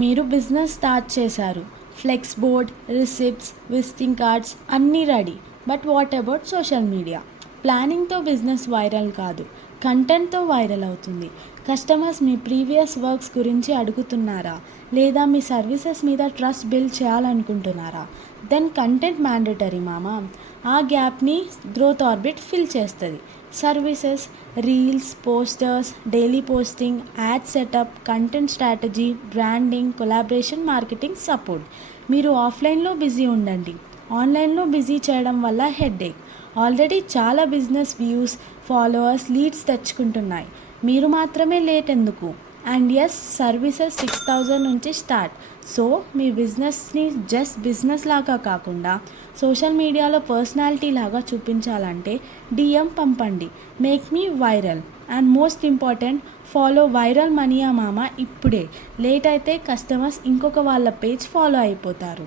మీరు business start చేశారు. Flex board, receipts, visiting cards అన్నీ రెడీ. But what about social media? ప్లానింగ్తో బిజినెస్ వైరల్ కాదు, కంటెంట్తో వైరల్ అవుతుంది. కస్టమర్స్ మీ ప్రీవియస్ వర్క్స్ గురించి అడుగుతున్నారా? లేదా మీ సర్వీసెస్ మీద ట్రస్ట్ బిల్డ్ చేయాలనుకుంటున్నారా? దెన్ కంటెంట్ మ్యాండేటరీ మామా. ఆ గ్యాప్ని గ్రోత్ ఆర్బిట్ ఫిల్ చేస్తుంది. Services, reels, posters, daily posting, add setup, content strategy, branding, collaboration, marketing support. మీరు ఆఫ్లైన్లో బిజీ ఉండండి, ఆన్లైన్లో బిజీ చేయడం వల్ల హెడేక్. ఆల్రెడీ చాలా బిజినెస్ వ్యూస్, ఫాలోవర్స్, లీడ్స్ తెచ్చుకుంటున్నాయి. మీరు మాత్రమే లేట్ ఎందుకు? అండ్ ఎస్, సర్వీసెస్ 6,000 నుంచి స్టార్ట్. సో మీ బిజినెస్ని జస్ట్ బిజినెస్ లాగా కాకుండా సోషల్ మీడియాలో పర్సనాలిటీ లాగా చూపించాలంటే డిఎం పంపండి. Make me viral. And most important, follow viral mania మామ ఇప్పుడే. లేట్ అయితే కస్టమర్స్ ఇంకొక వాళ్ళ పేజ్ ఫాలో అయిపోతారు.